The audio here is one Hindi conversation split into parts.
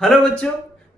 हेलो बच्चों।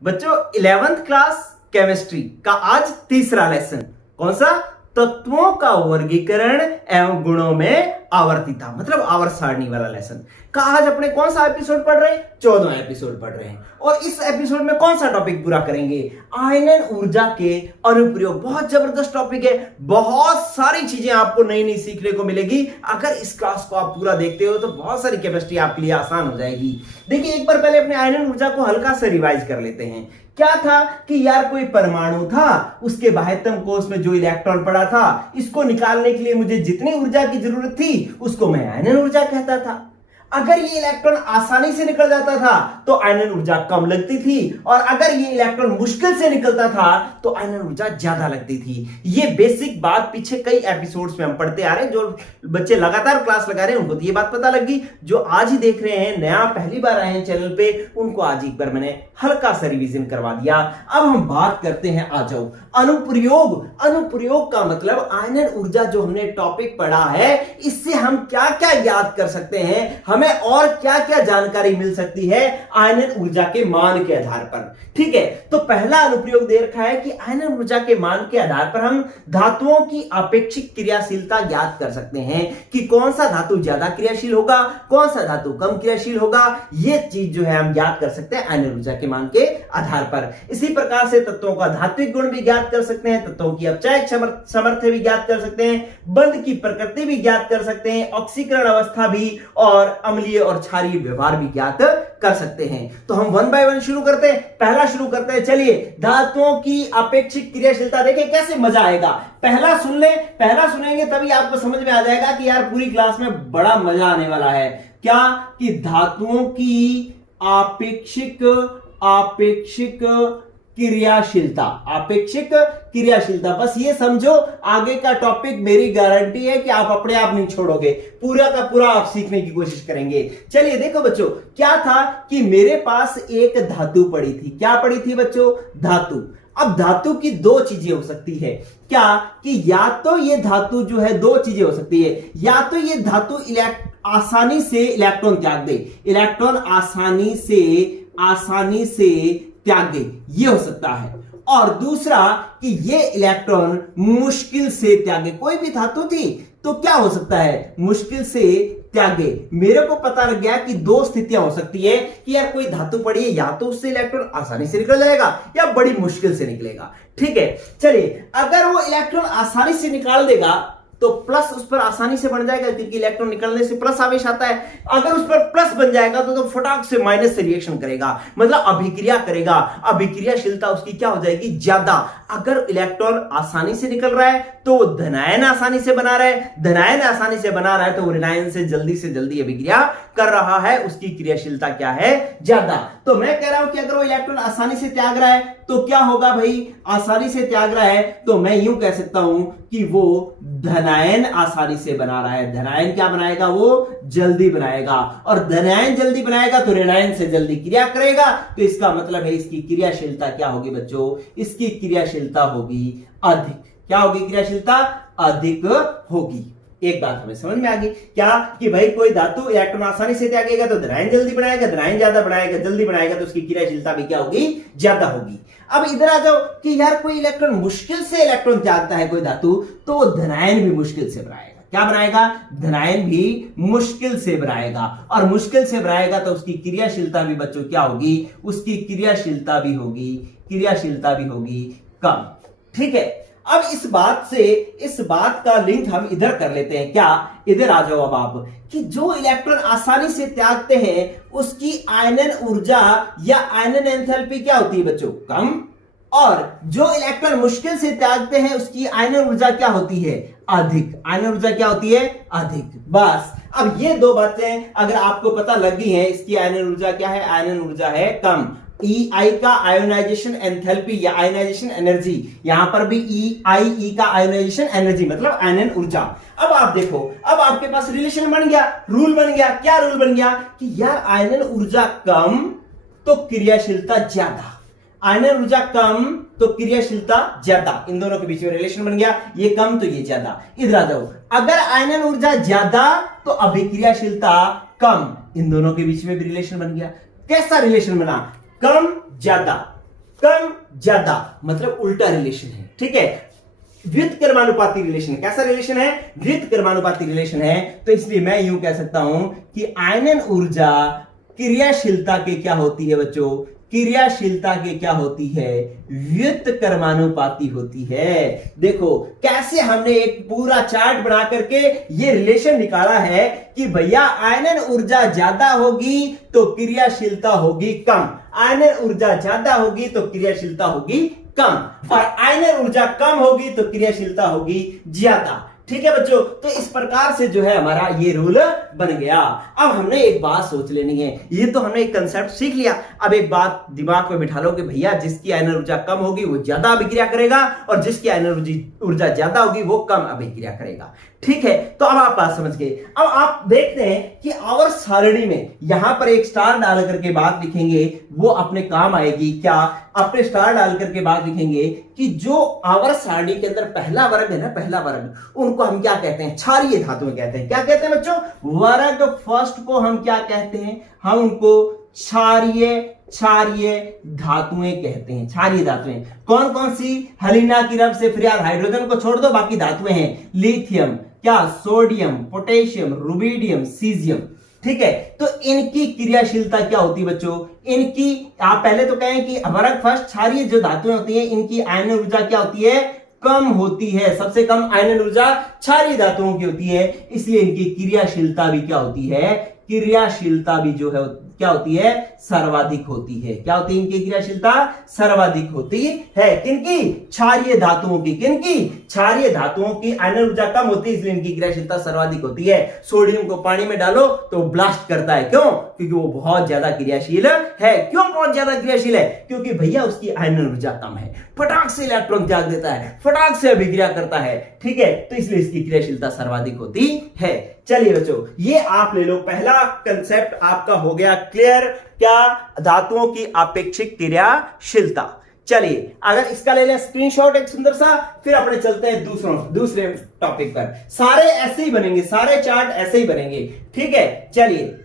बच्चों 11th क्लास केमिस्ट्री का आज तीसरा लेसन कौन सा? तत्वों का वर्गीकरण एवं गुणों में आवर्तिता, मतलब आवर्त सारणी वाला लेसन का आज अपने कौन सा एपिसोड पढ़ रहे हैं? 14वां एपिसोड पढ़ रहे हैं। और इस एपिसोड में कौन सा टॉपिक पूरा करेंगे? आयनन ऊर्जा के अनुप्रयोग। बहुत जबरदस्त टॉपिक है, बहुत सारी चीजें आपको नई नई सीखने को मिलेगी। अगर इस क्लास को आप पूरा देखते हो तो बहुत सारी केमिस्ट्री आपके लिए आसान हो जाएगी। देखिए, एक बार पहले अपने आयनन ऊर्जा को हल्का से रिवाइज कर लेते हैं। क्या था कि यार कोई परमाणु था, उसके बाह्यतम कोश में जो इलेक्ट्रॉन पड़ा था, इसको निकालने के लिए मुझे जितनी ऊर्जा की जरूरत थी उसको मैं आयनन ऊर्जा कहता था। अगर ये इलेक्ट्रॉन आसानी से निकल जाता था तो आयनन ऊर्जा कम लगती थी, और अगर ये इलेक्ट्रॉन मुश्किल से निकलता था तो आयनन ऊर्जा ज्यादा लगती थी। ये बेसिक बात पीछे कई एपिसोड्स में हम पढ़ते आ रहे हैं। जो बच्चे लगातार क्लास लगा रहे हैं उनको तो ये बात पता लगी। जो आज ही देख रहे हैं, नया पहली बार आए हैं चैनल पे, उनको आज एक बार मैंने हल्का सा रिवीजन करवा दिया। अब हम बात करते हैं, आ जाओ, अनुप्रयोग। अनुप्रयोग का मतलब आयनन ऊर्जा जो हमने टॉपिक पढ़ा है, इससे हम क्या क्या याद कर सकते हैं, हमें और क्या क्या जानकारी मिल सकती है आयनन ऊर्जा के मान के आधार पर। ठीक है, तो पहला अनुप्रयोग दे रखा है कि आयनन ऊर्जा के मान के आधार पर हम धातुओं की आपेक्षिक क्रियाशीलता याद कर सकते हैं कि कौन सा धातु ज्यादा क्रियाशील होगा, कौन सा धातु कम क्रियाशील होगा। यह चीज जो है हम याद कर सकते हैं आयनन ऊर्जा के मान के आधार पर। इसी प्रकार से तत्वों का धात्विक गुण भी ज्ञात कर सकते हैं, तत्वों की अपचायक सामर्थ्य भी ज्ञात कर सकते हैं, बंध की प्रकृति भी ज्ञात कर सकते हैं, ऑक्सीकरण अवस्था भी, और अम्लीय और क्षारीय व्यवहार भी ज्ञात कर सकते हैं। तो हम वन बाय वन शुरू करते हैं। पहला शुरू करते हैं, चलिए, धातुओं की अपेक्षिक क्रियाशीलता। देखिए कैसे मजा आएगा, पहला सुन ले, पहला सुनेंगे तभी आपको समझ में आ जाएगा कि यार पूरी क्लास में बड़ा मजा आने वाला है। क्या कि धातुओं की आपेक्षिक क्रियाशीलता, आपेक्षिक क्रियाशीलता। बस ये समझो, आगे का टॉपिक मेरी गारंटी है कि आप अपने आप नहीं छोड़ोगे, पूरा का पूरा आप सीखने की कोशिश करेंगे। चलिए देखो बच्चों, क्या था कि मेरे पास एक धातु पड़ी थी। क्या पड़ी थी बच्चों? धातु। अब धातु की दो चीजें हो सकती है। क्या कि या तो ये धातु जो है, दो चीजें हो सकती है, या तो ये धातु आसानी से इलेक्ट्रॉन त्याग दे, इलेक्ट्रॉन आसानी से त्याग दे, ये हो सकता है। और दूसरा कि ये इलेक्ट्रॉन मुश्किल से त्यागे। कोई भी धातु थी तो क्या हो सकता है? मुश्किल से त्यागे। मेरे को पता लग गया कि दो स्थितियां हो सकती है कि यार कोई धातु पड़ी है, या तो उससे इलेक्ट्रॉन आसानी से निकल जाएगा या बड़ी मुश्किल से निकलेगा। ठीक है, चलिए, अगर वो इलेक्ट्रॉन आसानी से निकाल देगा तो प्लस उस पर आसानी से बन जाएगा, क्योंकि इलेक्ट्रॉन निकलने से प्लस आवेश आता है। अगर उस पर प्लस बन जाएगा तो फटाक से माइनस से रिएक्शन करेगा, मतलब अभिक्रिया करेगा। अभिक्रियाशीलता उसकी क्या हो जाएगी? ज्यादा। अगर इलेक्ट्रॉन आसानी से निकल रहा है तो धनायन आसानी से बना रहा है, धनायन आसानी से बना रहा है तो ऋणायन से जल्दी अभिक्रिया कर रहा है, उसकी क्रियाशीलता क्या है? ज्यादा। तो मैं कह रहा हूं कि अगर वो इलेक्ट्रॉन आसानी से त्याग रहा है तो क्या होगा भाई? आसानी से त्याग रहा है तो मैं यूं कह सकता हूं कि वो धनायन आसानी से बना रहा है। धनायन क्या बनाएगा? वो जल्दी बनाएगा, और धनायन जल्दी बनाएगा तो ऋणायन से जल्दी क्रिया करेगा। तो इसका मतलब है इसकी क्रियाशीलता क्या होगी बच्चों? इसकी क्रियाशीलता होगी अधिक। क्या होगी? क्रियाशीलता अधिक होगी। एक बात हमें समझ में आ गई, क्या कि भाई कोई धातु इलेक्ट्रॉन आसानी से त्यागेगा तो धनायन जल्दी बनाएगा, धनायन ज्यादा बनाएगा, जल्दी बनाएगा तो उसकी क्रियाशीलता भी क्या होगी? ज्यादा होगी। अब इधर आ जाओ कि यार कोई इलेक्ट्रॉन मुश्किल से इलेक्ट्रॉन त्यागता है कोई धातु, तो वो धनायन भी मुश्किल से बनाएगा। क्या बनाएगा? धनायन भी मुश्किल से बनाएगा, और मुश्किल से बनाएगा तो उसकी क्रियाशीलता भी बच्चों क्या होगी? उसकी क्रियाशीलता भी होगी कम। ठीक है, अब इस बात का लिंक हम इधर कर लेते हैं। क्या? इधर आ जाओ अब आप, कि जो इलेक्ट्रॉन आसानी से त्यागते हैं उसकी आयनन ऊर्जा या आयनन एंथैल्पी क्या होती है बच्चों? कम। और जो इलेक्ट्रॉन मुश्किल से त्यागते हैं उसकी आयनन ऊर्जा क्या होती है? अधिक। आयनन ऊर्जा क्या होती है? अधिक। बस, अब ये दो बातें अगर आपको पता लग गई हैं, इसकी आयनन ऊर्जा क्या है? आयनन ऊर्जा है कम। EI का आयोनाइजेशन एंथैल्पी या आयोनाइजेशन एनर्जी, यहां पर भी EI का आयोनाइजेशन एनर्जी मतलब आयनन ऊर्जा। अब आप देखो, अब आपके पास रिलेशन बन गया, रूल बन गया। क्या रूल बन गया? कि यार आयनन ऊर्जा कम तो क्रियाशीलता ज्यादा, आयनन ऊर्जा कम तो क्रियाशीलता ज्यादा। इन दोनों के बीच में रिलेशन बन गया, ये कम तो ये ज्यादा। इधर आ जाओ, अगर आयनन ऊर्जा ज्यादा तो अभिक्रियाशीलता कम, इन दोनों के बीच में भी रिलेशन बन गया। कैसा रिलेशन बना? कम ज्यादा, कम ज्यादा मतलब उल्टा रिलेशन है, ठीक है, व्युत्क्रमानुपाती रिलेशन है। कैसा रिलेशन है? व्युत्क्रमानुपाती रिलेशन है। तो इसलिए मैं यूं कह सकता हूं कि आयनन ऊर्जा क्रियाशीलता के क्या होती है बच्चों? क्रियाशीलता के क्या होती है? व्युत्क्रमानुपाती होती है। देखो कैसे हमने एक पूरा चार्ट बना करके ये रिलेशन निकाला है कि भैया आयनन ऊर्जा ज्यादा होगी तो क्रियाशीलता होगी कम, आयनन ऊर्जा ज्यादा होगी तो क्रियाशीलता होगी कम, और आयनन ऊर्जा कम होगी तो क्रियाशीलता होगी ज्यादा। ठीक है बच्चों, तो इस प्रकार से जो है हमारा ये रूल बन गया। अब हमने एक बात सोच लेनी है, ये तो हमने एक कंसेप्ट सीख लिया, अब एक बात दिमाग में बिठा लो कि भैया जिसकी आयनन ऊर्जा कम होगी वो ज्यादा अभिक्रिया करेगा और जिसकी आयनन ऊर्जा ज्यादा होगी वो कम अभिक्रिया करेगा। ठीक है, तो अब आप बात समझ गए। अब आप देखते हैं कि आवर्त सारणी में यहां पर एक स्टार डाल करके बात लिखेंगे, वो अपने काम आएगी। क्या? अपने स्टार डाल करके बात लिखेंगे कि जो आवर्त सारणी के अंदर पहला वर्ग है ना, पहला वर्ग, उनको हम क्या कहते हैं? क्षारीय धातुएं कहते हैं। क्या कहते हैं बच्चों? वर्ग फर्स्ट को हम क्या कहते हैं? हम उनको क्षारीय धातुएं कहते हैं। क्षारीय धातुएं कौन कौन सी? हलीना की रब से फिर हाइड्रोजन को छोड़ दो, बाकी धातुएं हैं लिथियम, क्या, सोडियम, पोटेशियम, रुबिडियम, सीजियम। ठीक है, तो इनकी क्रियाशीलता क्या होती है बच्चों? इनकी आप पहले तो कहें कि वर्ग फर्स्ट क्षारीय जो धातुएं होती हैं इनकी आयनन ऊर्जा क्या होती है? कम होती है। सबसे कम आयनन ऊर्जा क्षारीय धातुओं की होती है, इसलिए इनकी क्रियाशीलता भी क्या होती है? क्रियाशीलता भी जो है क्या होती है? सर्वाधिक होती है। क्या होती है इनकी क्रियाशीलता? सर्वाधिक होती है। किनकी? क्षारीय धातुओं की। किनकी? क्षारीय धातुओं की आयनन ऊर्जा कम होती है, इसलिए इनकी क्रियाशीलता सर्वाधिक होती है। सोडियम को पानी में डालो तो ब्लास्ट करता है, क्यों? क्योंकि वो बहुत ज्यादा क्रियाशील है। क्यों बहुत ज्यादा क्रियाशील है? क्योंकि भैया उसकी आयनन ऊर्जा कम है, फटाक से इलेक्ट्रॉन त्याग देता है, फटाक से अभिक्रिया करता है। ठीक है, तो इसलिए इसकी क्रियाशीलता सर्वाधिक होती है। चलिए बच्चों, ये आप ले लो, पहला कंसेप्ट आपका हो गया क्लियर। क्या? धातुओं की आपेक्षिक क्रियाशीलता। चलिए अगर इसका ले लें स्क्रीनशॉट एक सुंदर सा, फिर अपने चलते हैं दूसरे टॉपिक पर। सारे ऐसे ही बनेंगे, सारे चार्ट ऐसे ही बनेंगे। ठीक है, चलिए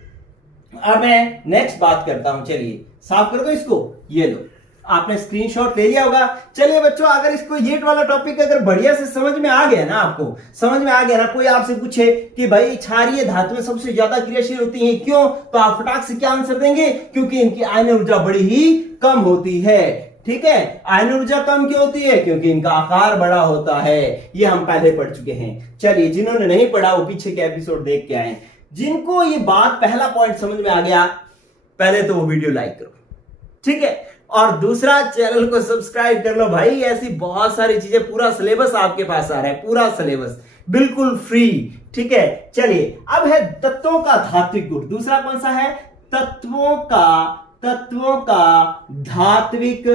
अब मैं नेक्स्ट बात करता हूं। चलिए साफ कर दो इसको, ये लो, आपने स्क्रीनशॉट ले लिया होगा। चलिए बच्चों, अगर इसको ये वाला टॉपिक अगर बढ़िया से समझ में आ गया ना, आपको समझ में आ गया ना, कोई आपसे पूछे कि भाई क्षारीय धातुएं सबसे ज्यादा क्रियाशील होती हैं, क्यों? तो आप फटाक से क्या आंसर देंगे? क्योंकि इनकी आयनन ऊर्जा बड़ी ही कम होती है। ठीक है, आयनन ऊर्जा कम क्यों होती है? क्योंकि इनका आकार बड़ा होता है। ये हम पहले पढ़ चुके हैं। चलिए जिन्होंने नहीं पढ़ा वो पीछे के एपिसोड देख के आए। जिनको ये बात पहला पॉइंट समझ में आ गया, पहले तो वो वीडियो लाइक करो, ठीक है, और दूसरा चैनल को सब्सक्राइब कर लो भाई। ऐसी बहुत सारी चीजें, पूरा सिलेबस आपके पास आ रहा है, पूरा सिलेबस बिल्कुल फ्री। ठीक है, चलिए अब है तत्वों का धात्विक गुण। दूसरा कौन सा है? तत्वों का धात्विक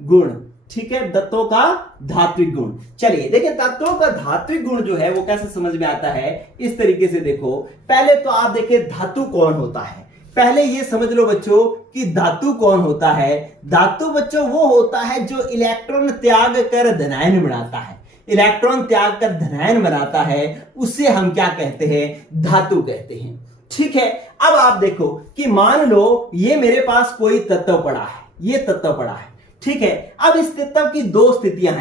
गुण। ठीक है, तत्वों का धात्विक गुण। चलिए देखिए, तत्वों का धात्विक गुण जो है वो कैसे समझ में आता है, इस तरीके से देखो। पहले तो आप देखिए धातु कौन होता है। पहले ये समझ लो बच्चों कि धातु कौन होता है। धातु बच्चों वो होता है जो इलेक्ट्रॉन त्याग कर धनायन बनाता है। इलेक्ट्रॉन त्याग कर धनायन बनाता है, उससे हम क्या कहते हैं? धातु कहते हैं। ठीक है, अब आप देखो कि मान लो ये मेरे पास कोई तत्व पड़ा है, ये तत्व पड़ा है। ठीक है, अब इस तत्व की दो स्थितियां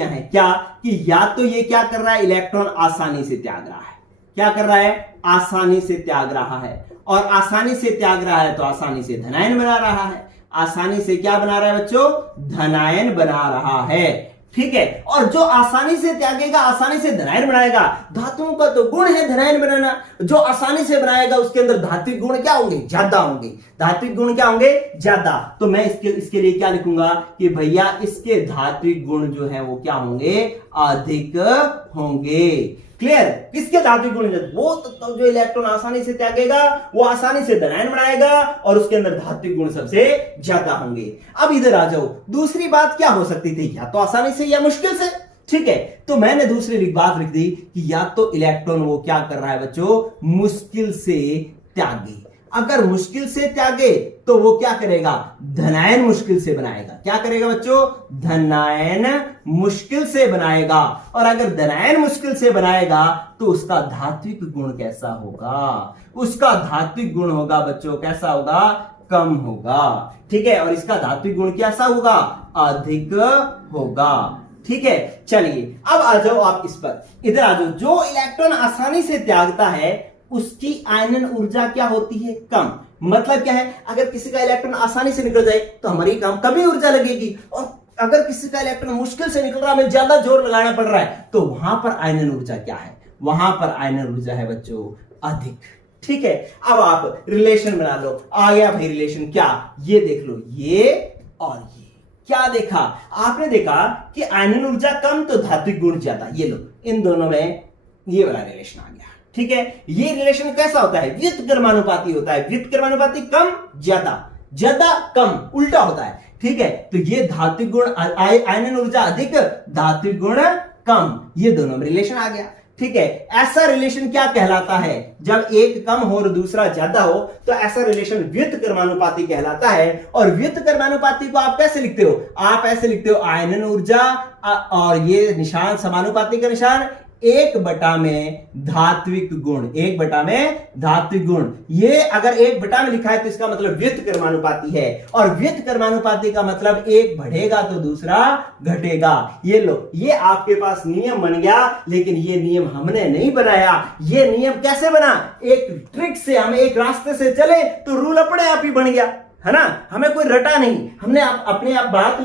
हैं। क्या? कि या तो ये क्या कर रहा है? इलेक्ट्रॉन आसानी से त्याग रहा है। क्या कर रहा है? आसानी से त्याग रहा है, और आसानी से त्याग रहा है तो आसानी से धनायन बना रहा है। आसानी से क्या बना रहा है बच्चों? धनायन बना रहा है। ठीक है, और जो आसानी से त्यागेगा, आसानी से धनायन बनाएगा, धातुओं का तो गुण है धनायन बनाना। जो आसानी से बनाएगा उसके अंदर धात्विक गुण क्या होंगे? ज्यादा होंगे। धात्विक गुण क्या होंगे? ज्यादा। तो मैं इसके लिए क्या लिखूंगा कि भैया इसके धात्विक गुण जो है वो क्या होंगे? अधिक होंगे। क्लियर? किसके धात्विक गुण? वो तो जो इलेक्ट्रॉन आसानी से त्यागेगा, वो आसानी से धनायन बनाएगा, और उसके अंदर धात्विक गुण सबसे ज्यादा होंगे। अब इधर आ जाओ, दूसरी बात क्या हो सकती थी? या तो आसानी से या मुश्किल से। ठीक है, तो मैंने दूसरी बात लिख दी कि या तो इलेक्ट्रॉन वो क्या कर रहा है बच्चों? मुश्किल से त्यागे। अगर मुश्किल से त्यागे तो वो क्या करेगा? धनायन मुश्किल से बनाएगा। क्या करेगा बच्चों? धनायन मुश्किल से बनाएगा। और अगर धनायन मुश्किल से बनाएगा तो उसका धात्विक गुण कैसा होगा? उसका धात्विक गुण होगा बच्चों कैसा होगा? कम होगा। ठीक है, और इसका धात्विक गुण कैसा होगा? अधिक होगा। ठीक है, चलिए अब आ जाओ आप इस पर, इधर आ जाओ। जो इलेक्ट्रॉन आसानी से त्यागता है उसकी आयनन ऊर्जा क्या होती है? कम। मतलब क्या है? अगर किसी का इलेक्ट्रॉन आसानी से निकल जाए तो हमारी कम ही ऊर्जा लगेगी, और अगर किसी का इलेक्ट्रॉन मुश्किल से निकल रहा है, हमें ज्यादा जोर लगाना पड़ रहा है, तो वहां पर आयनन ऊर्जा क्या है? वहां पर आयनन ऊर्जा है बच्चों अधिक। ठीक है, अब आप रिलेशन बना लो। आ गया भाई रिलेशन, क्या? ये देख लो, ये और ये। क्या देखा आपने? देखा कि आयनन ऊर्जा कम तो धात्विक गुण ज्यादा। ये लो, इन दोनों में ये वाला रिलेशन आ गया। ठीक है, ये रिलेशन कैसा होता है? व्युत्क्रमानुपाती होता है। व्युत्क्रमानुपाती, कम ज्यादा, ज्यादा कम, उल्टा होता है। ठीक है, तो ये धात्विक गुण आयनन ऊर्जा अधिक, धात्विक गुण कम, ये दोनों में रिलेशन आ गया। ठीक है, ऐसा रिलेशन क्या कहलाता है? जब एक कम हो और दूसरा ज्यादा हो तो ऐसा रिलेशन व्युत्क्रमानुपाती कहलाता है। और व्युत्क्रमानुपाती को आप कैसे लिखते हो? आप ऐसे लिखते हो, आयनन ऊर्जा और ये निशान समानुपाती का निशान, 1/, में धात्विक गुण, 1/, में धात्विक गुण। ये अगर 1/, में लिखा है तो इसका मतलब व्युत्क्रमानुपाती है, और व्युत्क्रमानुपाती का मतलब एक बढ़ेगा तो दूसरा घटेगा। ये लो, ये आपके पास नियम बन गया, लेकिन ये नियम हमने नहीं बनाया। ये नियम कैसे बना? एक ट्रिक से, हम एक रास्ते से चले तो रूल अपने आप ही बन गया, है ना? हमें कोई रटा नहीं, हमने अपने आप बात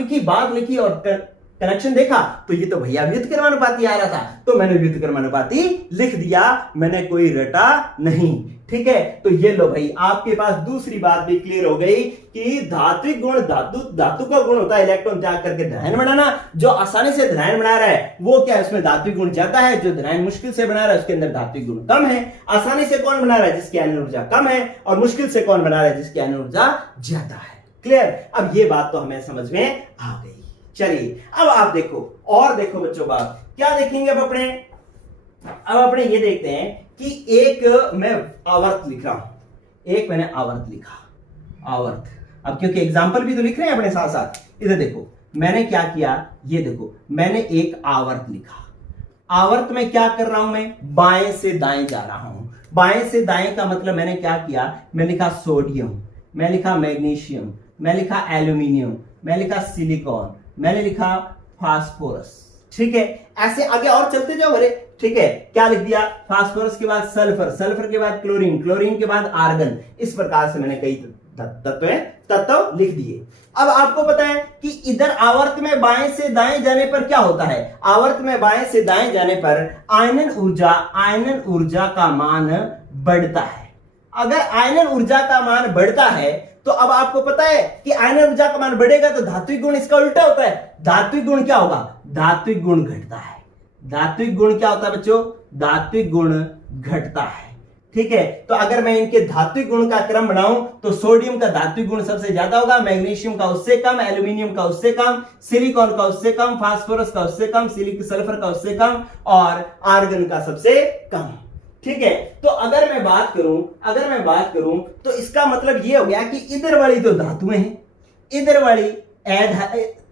लिखी और कनेक्शन देखा तो ये तो भैया व्युत्क्रमानुपाती आ रहा था, तो मैंने व्युत्क्रमानुपाती लिख दिया, मैंने कोई रटा नहीं। ठीक है, तो ये लो भाई, आपके पास दूसरी बात भी क्लियर हो गई कि धात्विक गुण, धातु का गुण होता है इलेक्ट्रॉन त्याग करके धनायन बनाना। जो आसानी से धनायन बना रहा है वो क्या है? उसमें धात्विक गुण ज्यादा है। जो धनायन मुश्किल से बना रहा है उसके अंदर धात्विक गुण कम है। आसानी से कौन बना रहा है? जिसकी आयनन ऊर्जा कम है, और मुश्किल से कौन बना रहा है? जिसकी आयनन ऊर्जा ज्यादा है। क्लियर? अब ये बात तो हमें समझ में आ गई। चलिए अब आप देखो, और देखो बच्चों, बात क्या देखेंगे अब अपने ये देखते हैं कि एक मैं आवर्त लिख रहा हूं, एक मैंने आवर्त लिखा, आवर्त। अब क्योंकि एग्जाम्पल भी तो लिख रहे हैं अपने साथ साथ, इधर देखो मैंने क्या किया, ये देखो मैंने एक आवर्त लिखा। आवर्त में क्या कर रहा हूं? मैं बाएं से दाएं जा रहा हूं। बाएं से दाएं का मतलब मैंने क्या किया? मैं लिखा सोडियम, मैं लिखा मैग्नीशियम, मैं लिखा एल्यूमिनियम, मैं लिखा सिलिकॉन, मैंने लिखा फास्फोरस। ठीक है, ऐसे आगे और चलते जाओ। अरे ठीक है, क्या लिख दिया? फास्फोरस के बाद सल्फर, सल्फर के बाद क्लोरीन, क्लोरीन के बाद आर्गन। इस प्रकार से मैंने कई तत्व लिख दिए। अब आपको पता है कि इधर आवर्त में बाएं से दाएं जाने पर क्या होता है? आवर्त में बाएं से दाएं जाने पर आयनन ऊर्जा का मान बढ़ता है। अगर आयनन ऊर्जा का मान बढ़ता है तो अब आपको पता है कि आयनन ऊर्जा का मान बढ़ेगा तो धात्विक गुण इसका उल्टा होता है। धात्विक गुण क्या होगा? धात्विक गुण घटता है। धात्विक गुण क्या होता है बच्चों? धात्विक गुण घटता है। ठीक है, तो अगर मैं इनके धात्विक गुण का क्रम बनाऊं तो सोडियम का धात्विक गुण सबसे ज्यादा होगा, मैग्नीशियम का उससे कम, एल्यूमिनियम का उससे कम, सिलिकॉन का उससे कम, फास्फोरस का उससे कम, सल्फर का उससे कम, और आर्गन का सबसे कम। ठीक है, तो अगर मैं बात करूं तो इसका मतलब ये हो गया कि इधर वाली तो धातुएं हैं, इधर वाली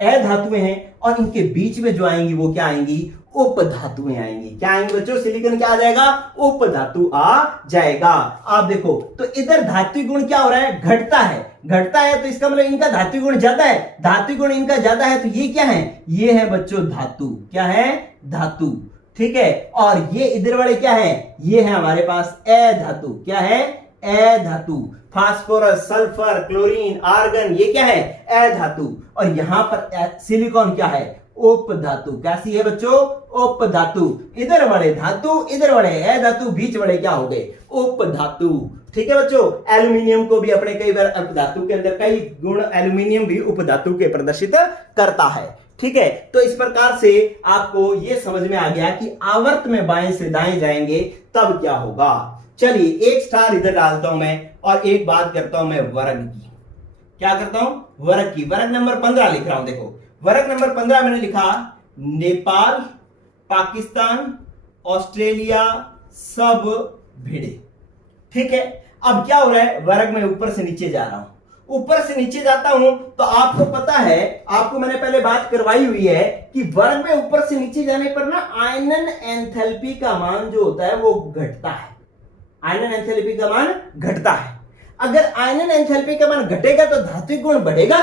अधातुएं हैं, और इनके बीच में जो आएंगी वो क्या आएंगी? उपधातुएं आएंगी। क्या आएंगी बच्चों? सिलिकॉन क्या आ जाएगा? उपधातु आ जाएगा। आप देखो तो इधर धात्विक गुण क्या हो रहा है? घटता है। घटता है तो इसका मतलब इनका धात्विक गुण ज्यादा है। धात्विक गुण इनका ज्यादा है तो ये क्या है? ये है बच्चों धातु। क्या है? धातु। ठीक है, और ये इधर वाले क्या है? ये है हमारे पास अधातु। क्या है? अधातु। फास्फोरस, सल्फर, क्लोरीन, आर्गन, ये क्या है? अधातु। और यहां पर सिलिकॉन क्या है? उपधातु। कैसी है बच्चों? उपधातु। इधर वाले धातु, इधर वाले अधातु, बीच वाले क्या हो गए? उपधातु। ठीक है बच्चों, एल्यूमिनियम को भी अपने कई बार उपधातु के अंदर कई गुण एल्यूमिनियम भी उपधातु के प्रदर्शित करता है। ठीक है, तो इस प्रकार से आपको यह समझ में आ गया कि आवर्त में बाएं से दाएं जाएंगे तब क्या होगा। चलिए एक स्टार इधर डालता हूं मैं, और एक बात करता हूं मैं वर्ग की। क्या करता हूं? वर्ग की। वर्ग नंबर 15 लिख रहा हूं। देखो वर्ग नंबर 15 मैंने लिखा नेपाल, पाकिस्तान, ऑस्ट्रेलिया सब भिड़े। ठीक है, अब क्या हो रहा है? वर्ग में ऊपर से नीचे जा रहा हूं। ऊपर से नीचे जाता हूं तो आपको पता है, आपको मैंने पहले बात करवाई हुई है कि वर्ग में ऊपर से नीचे जाने पर ना आयनन एंथैल्पी का मान जो होता है वो घटता है। आयनन एंथैल्पी का मान घटता है। अगर आयनन एंथैल्पी का मान घटेगा तो धात्विक गुण बढ़ेगा,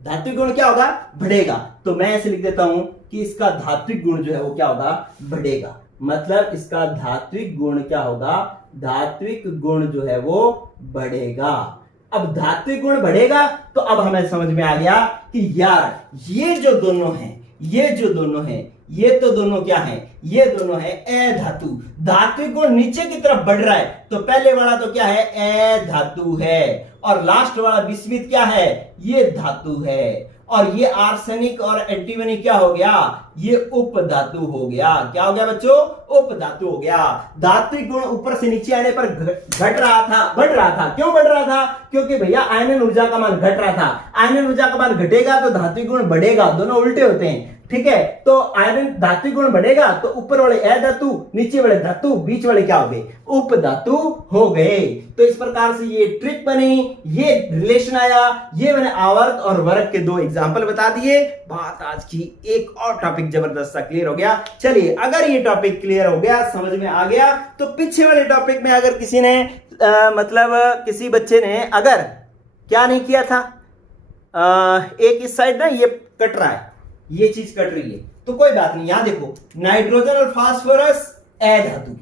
धात्विक गुण क्या होगा, बढ़ेगा। तो मैं ऐसे लिख देता हूं कि इसका धात्विक गुण जो है वो क्या होगा, बढ़ेगा। मतलब इसका धात्विक गुण क्या होगा, धात्विक गुण जो है वो बढ़ेगा। अब धात्विक गुण बढ़ेगा तो अब हमें समझ में आ गया कि यार ये जो दोनों हैं, ये जो दोनों हैं, ये तो दोनों क्या है, ये दोनों है अधातु। धात्विक गुण नीचे की तरफ बढ़ रहा है तो पहले वाला तो क्या है, अधातु है, और लास्ट वाला विस्मित क्या है, ये धातु है। और ये आर्सेनिक और एंटीमनी क्या हो गया, ये उपधातु हो गया। क्या हो गया बच्चों, उपधातु हो गया। धात्विक गुण ऊपर से नीचे आने पर घट रहा था, बढ़ रहा था। क्यों बढ़ रहा था, क्योंकि भैया आयनन ऊर्जा का मान घट रहा था। आयनन ऊर्जा का मान घटेगा तो धात्विक गुण बढ़ेगा, दोनों उल्टे होते हैं। ठीक है, तो आयरन धात्विक गुण बढ़ेगा तो ऊपर वाले अधातु, नीचे वाले धातु, बीच वाले क्या हो गए, उपधातु हो गए। तो इस प्रकार से ये ट्रिक बनी, ये रिलेशन आया, ये मैंने आवर्त और वर्ग के दो एग्जांपल बता दिए। बात आज की एक और टॉपिक जबरदस्त सा क्लियर हो गया। चलिए, अगर ये टॉपिक क्लियर हो गया, समझ में आ गया, तो पीछे वाले टॉपिक में अगर किसी ने मतलब किसी बच्चे ने अगर क्या नहीं किया था, एक इस साइड ना ये कट रहा है, ये चीज कट रही है, तो कोई बात नहीं। यहां देखो, नाइट्रोजन और फास्फोरस अधातु,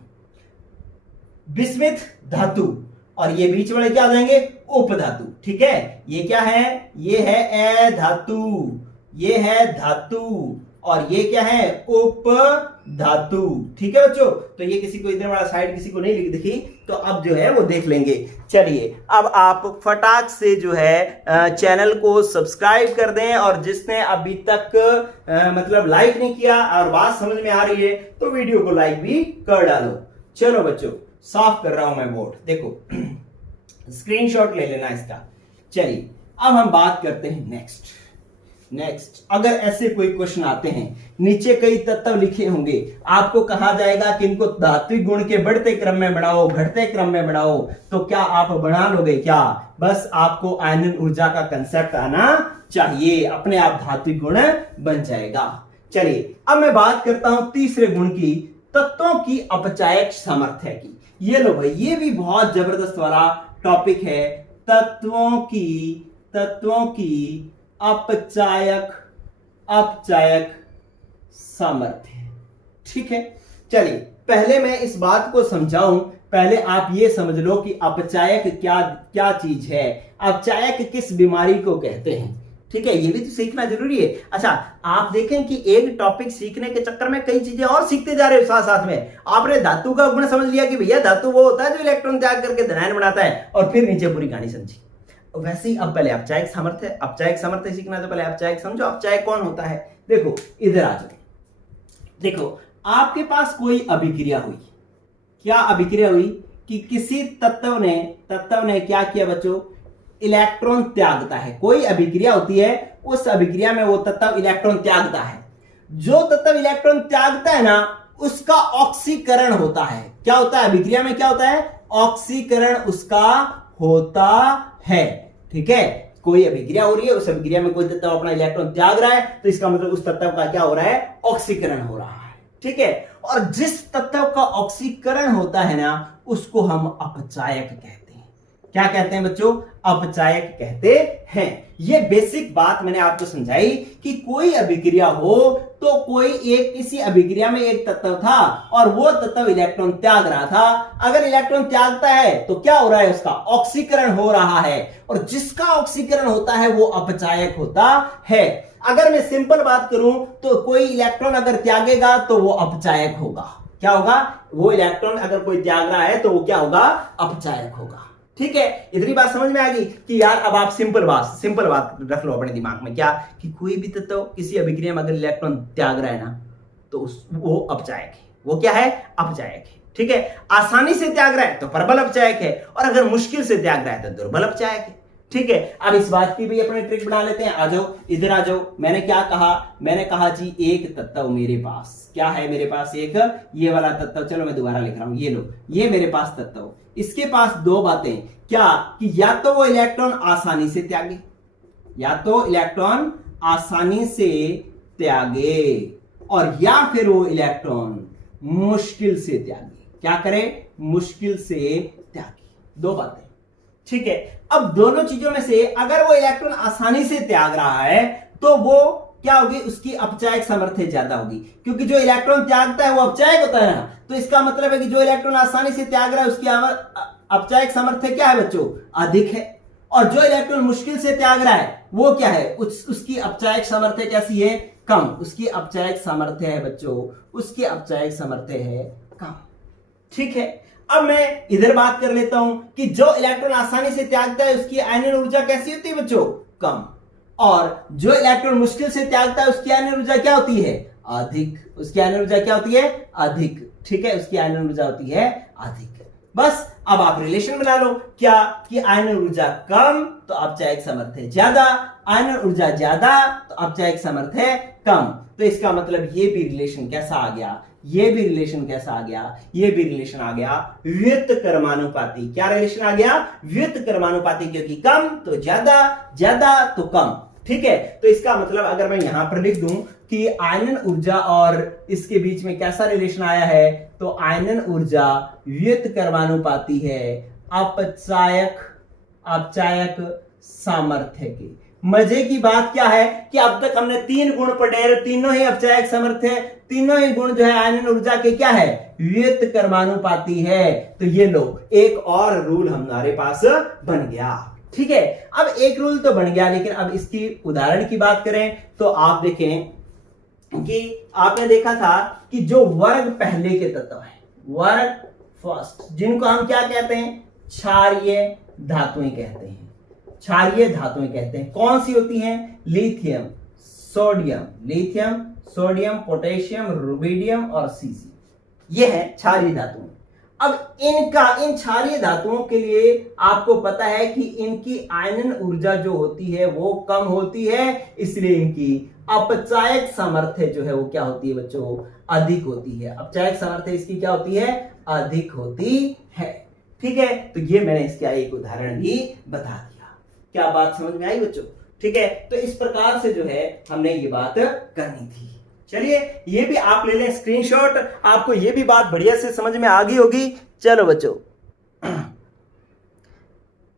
विस्मित धातु, और ये बीच वाले क्या आ जाएंगे, उपधातु। ठीक है, ये क्या है, ये है अधातु, ये है धातु, और ये क्या है, उपधातु। ठीक है बच्चों, तो ये किसी को इधर वाला साइड किसी को नहीं लिख दिखी, तो अब जो है वो देख लेंगे। चलिए, अब आप फटाक से जो है चैनल को सब्सक्राइब कर दें, और जिसने अभी तक मतलब लाइक नहीं किया और बात समझ में आ रही है तो वीडियो को लाइक भी कर डालो। चलो बच्चों, साफ कर रहा हूं मैं बोर्ड, देखो स्क्रीनशॉट ले लेना इसका। चलिए, अब हम बात करते हैं नेक्स्ट। अगर ऐसे कोई क्वेश्चन आते हैं, नीचे कई तत्व लिखे होंगे, आपको कहा जाएगा कि इनको धात्विक गुण के बढ़ते क्रम में बढ़ाओ, घटते क्रम में बढ़ाओ, तो क्या आप बना लोगे क्या? बस आपको आयनन ऊर्जा का कंसेप्ट आना चाहिए, अपने आप धात्विक गुण बन जाएगा। चलिए, अब मैं बात करता हूं तीसरे गुण की, तत्वों की अपचायक सामर्थ्य की। ये लो भाई, ये भी बहुत जबरदस्त वाला टॉपिक है, तत्वों की अपचायक सामर्थ्य। ठीक है, चलिए पहले मैं इस बात को समझाऊं, पहले आप ये समझ लो कि अपचायक क्या चीज है, अपचायक किस बीमारी को कहते हैं। ठीक है, ये भी तो सीखना जरूरी है। अच्छा, आप देखें कि एक टॉपिक सीखने के चक्कर में कई चीजें और सीखते जा रहे हो साथ साथ में। आपने धातु का गुण समझ लिया कि भैया धातु वो होता है जो इलेक्ट्रॉन त्याग करके धनायन बनाता है, और फिर नीचे पूरी कहानी समझी। वैसे ही अब पहले अपचायक सामर्थ्य सीखना, तो पहले अपचायक समझो। अपचायक कौन होता है, देखो इधर आ जाओ। देखो, आपके पास कोई अभिक्रिया हुई, क्या अभिक्रिया हुई कि किसी तत्व ने क्या किया बच्चों, इलेक्ट्रॉन त्यागता है। कोई अभिक्रिया होती है, उस अभिक्रिया में वो तत्व इलेक्ट्रॉन त्यागता है। जो तत्व इलेक्ट्रॉन त्यागता है ना, उसका ऑक्सीकरण होता है। क्या होता है अभिक्रिया में, क्या होता है, ऑक्सीकरण उसका होता है। ठीक है, कोई अभिक्रिया हो रही है, उस अभिक्रिया में कोई तत्व अपना इलेक्ट्रॉन त्याग रहा है, तो इसका मतलब उस तत्व का क्या हो रहा है, ऑक्सीकरण हो रहा है। ठीक है, और जिस तत्व का ऑक्सीकरण होता है ना, उसको हम अपचायक कहते हैं। क्या कहते हैं बच्चों, अपचायक कहते हैं। ये बेसिक बात मैंने आपको समझाई कि कोई अभिक्रिया हो तो किसी अभिक्रिया में एक तत्व था और वो तत्व इलेक्ट्रॉन त्याग रहा था। अगर इलेक्ट्रॉन त्यागता है तो क्या हो रहा है, उसका ऑक्सीकरण हो रहा है, और जिसका ऑक्सीकरण होता है वो अपचायक होता है। अगर मैं सिंपल बात करूं तो कोई इलेक्ट्रॉन अगर त्यागेगा तो वो अपचायक होगा। क्या होगा, वो इलेक्ट्रॉन अगर कोई त्याग रहा है तो वो क्या होगा, अपचायक होगा। ठीक है, इतनी बात समझ में आ गई कि यार अब आप सिंपल बात रख लो अपने दिमाग में, क्या कि कोई भी तत्व किसी अभिक्रिया में अगर इलेक्ट्रॉन त्याग रहा है ना, तो वो अपचायक है। वो क्या है, अपचायक है। ठीक है, आसानी से त्याग रहा है तो प्रबल अपचायक है, और अगर मुश्किल से त्याग रहा है तो दुर्बल अपचायक है। ठीक है, अब इस बात की भी अपने ट्रिक बना लेते हैं। आ जाओ, इधर आ जाओ। मैंने क्या कहा, मैंने कहा जी एक तत्व मेरे पास, क्या है मेरे पास, एक ये वाला तत्व। चलो मैं दोबारा लिख रहा हूं, ये लो, ये मेरे पास तत्व, इसके पास दो बातें, क्या कि या तो वो इलेक्ट्रॉन आसानी से त्यागे, और या फिर वो इलेक्ट्रॉन मुश्किल से त्यागे। क्या करे, मुश्किल से त्यागे। दो बातें। ठीक है, अब दोनों चीजों में से अगर वो इलेक्ट्रॉन आसानी से त्याग रहा है तो वो क्या होगी, उसकी अपचायक सामर्थ्य ज्यादा होगी, क्योंकि जो इलेक्ट्रॉन त्यागता है वो अपचायक होता है ना। तो इसका मतलब है कि जो इलेक्ट्रॉन आसानी से त्याग रहा है उसकी अपचायक सामर्थ्य क्या है बच्चों, अधिक है। और जो इलेक्ट्रॉन मुश्किल से त्याग रहा है वो क्या है, उसकी अपचायक सामर्थ्य कैसी है, कम। उसकी अपचायक सामर्थ्य है बच्चों, उसकी अपचायक सामर्थ्य है कम। ठीक है, अब मैं इधर बात कर लेता हूं कि जो इलेक्ट्रॉन आसानी से त्यागता है उसकी आयनन ऊर्जा कैसी होती है बच्चों, कम। और जो इलेक्ट्रॉन मुश्किल से त्यागता है उसकी आयनन ऊर्जा क्या होती है, अधिक। उसकी आयनन ऊर्जा क्या होती है, अधिक। ठीक है, उसकी आयनन ऊर्जा होती है अधिक। बस अब आप रिलेशन बना लो, क्या कि आयनन ऊर्जा कम तो अपचायक सामर्थ्य ज्यादा, आयनन ऊर्जा ज्यादा तो अपचायक सामर्थ्य कम। तो इसका मतलब ये भी रिलेशन कैसा आ गया, ये भी रिलेशन कैसा आ गया, ये भी रिलेशन आ गया व्युत्क्रमानुपाती। क्या रिलेशन आ गया, व्युत्क्रमानुपाती, क्योंकि कम तो ज्यादा, ज्यादा तो कम। ठीक है, तो इसका मतलब अगर मैं यहां पर लिख दूं कि आयनन ऊर्जा और इसके बीच में कैसा रिलेशन आया है, तो आयनन ऊर्जा व्युत्क्रमानुपाती है अपचायक सामर्थ्य की। मजे की बात क्या है कि अब तक हमने 3 गुण पढ़े, तीनों ही अपचायक सामर्थ्य, तीनों ही गुण जो है आयनन ऊर्जा के क्या है, व्युत्क्रमानुपाती है। तो ये लो, एक और रूल हमारे पास बन गया। ठीक है, अब एक रूल तो बन गया, लेकिन अब इसकी उदाहरण की बात करें तो आप देखें कि आपने देखा था कि जो वर्ग पहले के तत्व है, वर्ग फर्स्ट, जिनको हम क्या कहते हैं, क्षारीय धातुएं कहते हैं। क्षारीय धातुएं कहते हैं, कौन सी होती हैं, लिथियम, सोडियम, पोटेशियम, रुबिडियम और सीसी, ये है क्षारीय धातुएं। अब इन क्षारीय धातुओं के लिए आपको पता है कि इनकी आयनन ऊर्जा जो होती है वो कम होती है, इसलिए इनकी अपचायक सामर्थ्य जो है वो क्या होती है बच्चों, अधिक होती है। अपचायक सामर्थ्य इसकी क्या होती है, अधिक होती है। ठीक है, तो ये मैंने इसका एक उदाहरण भी बता दिया। क्या बात समझ में आई बच्चों? ठीक है, तो इस प्रकार से जो है हमने ये बात करनी थी। चलिए, ये भी आप ले लें स्क्रीनशॉट, आपको ये भी बात बढ़िया से समझ में आ गई होगी। चलो बच्चों,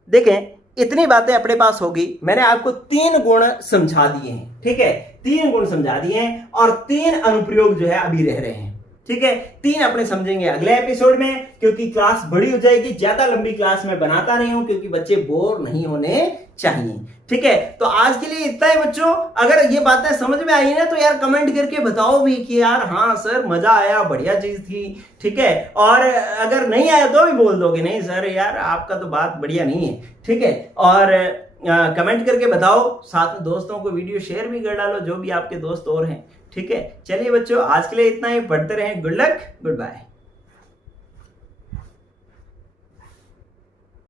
देखें, इतनी बातें अपने पास होगी। मैंने आपको 3 गुण समझा दिए हैं। ठीक है, 3 गुण समझा दिए हैं और 3 अनुप्रयोग जो है अभी रह रहे हैं। ठीक है, 3 अपने समझेंगे अगले एपिसोड में, क्योंकि क्लास बड़ी हो जाएगी। ज्यादा लंबी क्लास में बनाता नहीं हूं, क्योंकि बच्चे बोर नहीं होने चाहिए। ठीक है, तो आज के लिए इतना ही बच्चों। अगर ये बातें समझ में आई ना तो यार कमेंट करके बताओ भी कि यार हाँ सर मजा आया, बढ़िया चीज थी। ठीक है, और अगर नहीं आया तो भी बोल दोगे, नहीं सर यार आपका तो बात बढ़िया नहीं है। ठीक है, और कमेंट करके बताओ, साथ में दोस्तों को वीडियो शेयर भी कर डालो, जो भी आपके दोस्त और हैं। ठीक है, चलिए बच्चों, आज के लिए इतना ही। पढ़ते रहें। Good luck, good bye.